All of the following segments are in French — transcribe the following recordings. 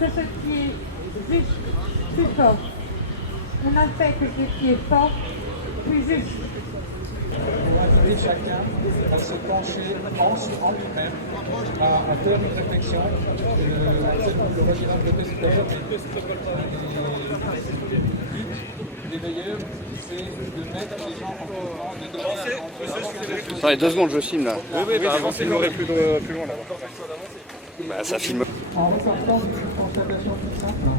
que ce qui est plus fort. On a fait que ce qui est fort, plus juste. Pour inviter chacun à se pencher entre eux-mêmes, à faire une réflexion. Le régional de Pester, les veilleurs, c'est de mettre les gens en mouvement, de donner un Attendez, 2 secondes, je filme là. Oui, bah avancez plus loin là. Bah, ça filme. En repartant d'une constatation toute simple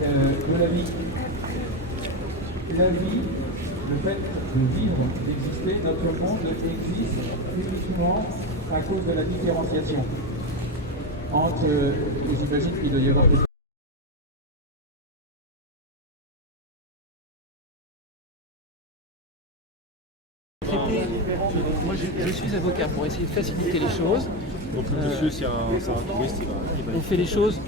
de la vie. La vie, le fait de vivre, d'exister, notre monde existe uniquement à cause de la différenciation entre, j'imagine qu'il doit y avoir des Moi, je suis avocat pour essayer de faciliter les choses. Donc monsieur, c'est un touriste, On fait les choses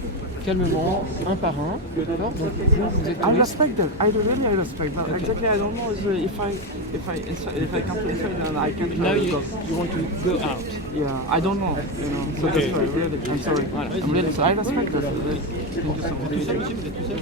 calmement, un par un. D'accord. Donc vous êtes I touriste. respect them. I really respect them. Okay. Exactly. I don't know if I come to inside and I can't. Now you go. want to go out. Yeah, I don't know. You know. So Okay. that's why, really. I'm sorry. Voilà. I'm really sorry. I respect them. Really. Thank you so Vous êtes tout seul, much. monsieur? Vous êtes tout seul?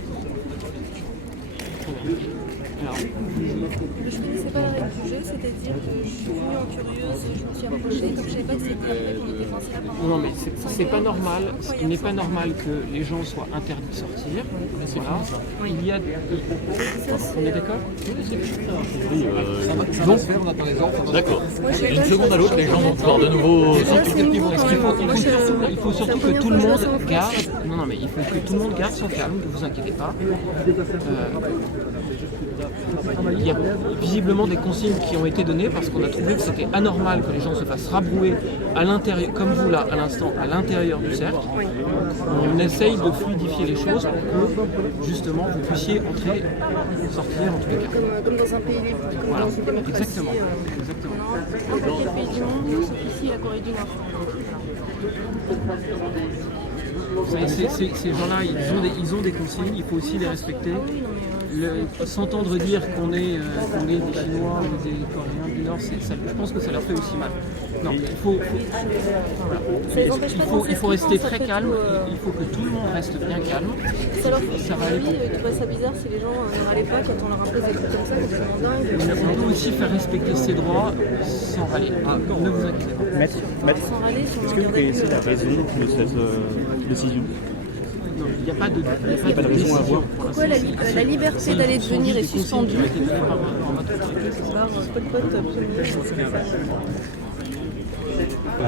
Alors, Je ne connaissais pas la règle du jeu, c'est-à-dire que je suis venue en curieuse, je me suis approchée, comme je ne savais pas que c'était après qu'on était censé là pendant. non mais c'est pas normal, il n'est pas normal que les gens soient interdits de sortir. Voilà. Il y a... On est d'accord? D'accord. Et d'une seconde à l'autre, les gens vont pouvoir de nouveau sortir. Il faut surtout que tout le monde garde. Non, mais il faut que tout le monde garde son calme, ne vous inquiétez pas. Il y a visiblement des consignes qui ont été données parce qu'on a trouvé que c'était anormal que les gens se fassent rabrouer à l'intérieur, comme vous là, à l'instant, à l'intérieur du cercle. On essaye de fluidifier les choses pour que justement vous puissiez entrer, sortir en tous les cas. Comme dans un pays libre, comme Voilà, dans une démocratie. exactement. N'importe quel pays du monde, sauf ici la Corée du Nord. Vous savez, ces gens-là, ils ont des consignes, il faut aussi les respecter. S'entendre dire qu'on est des Chinois ou des Coréens du Nord, je pense que ça leur fait aussi mal. Non, il faut rester très calme, il faut que tout le monde reste bien calme. Ça leur Ça va aller. tu vois ça bizarre si les gens n'allaient pas quand on leur impose des trucs comme ça, quand ils sont dingues. On peut aussi faire respecter ses droits sans râler. Ne vous inquiétez pas. Maître, Sans râler, si on est-ce que vous connaissez la raison de cette décision? Non, il n'y a pas de de raison à avoir. pourquoi la liberté d'aller devenir est suspendue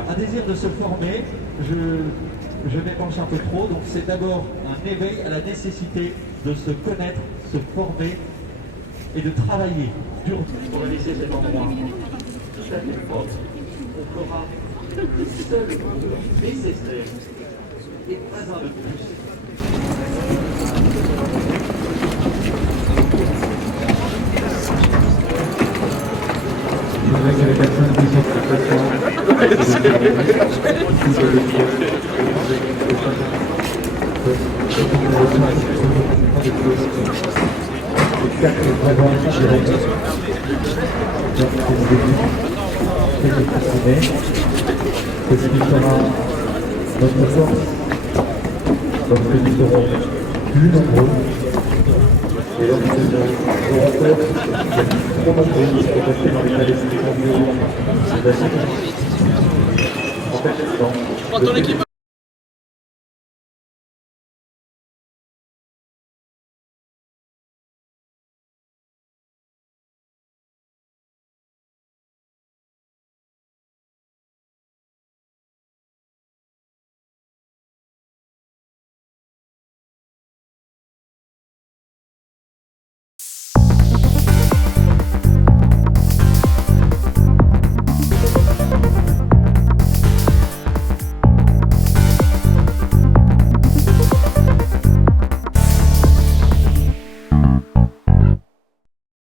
un désir de se former, je vais pencher un peu trop, donc c'est d'abord un éveil à la nécessité de se connaître, se former et de travailler dur. On va laisser cet endroit tout à fait propre, on fera seul le nécessaire et pas un de plus. Avec les personnes qui sont c'est ce qui sera notre force lorsque nous serons plus nombreux et lorsque nous aurons peur de notre pays et rester dans l'état d'esprit convivial. En fait,